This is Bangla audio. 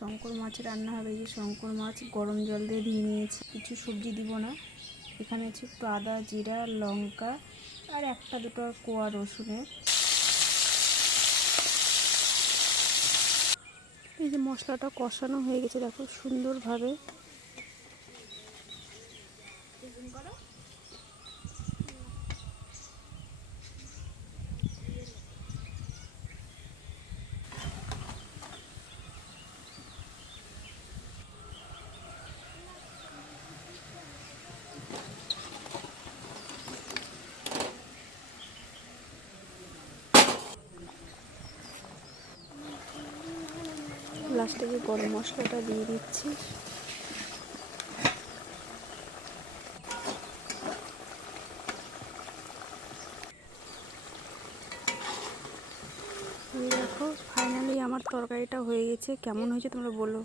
শঙ্কর মাছ রান্না হবে। এই যে শঙ্কর মাছ গরম জল দিয়ে ধুয়ে নিয়েছি, কিছু সবজি দিব না। এখানে আছে একটু আদা, জিরা, লঙ্কা আর একটা দুটো কোয়া রসুনের। এই যে মশলাটা কষানো হয়ে গেছে, দেখো সুন্দরভাবে। লাস্টে যে গরম মশলাটা দিয়ে দিচ্ছি। দেখো ফাইনালি আমার তরকারিটা হয়ে গেছে। কেমন হয়েছে তোমরা বলো।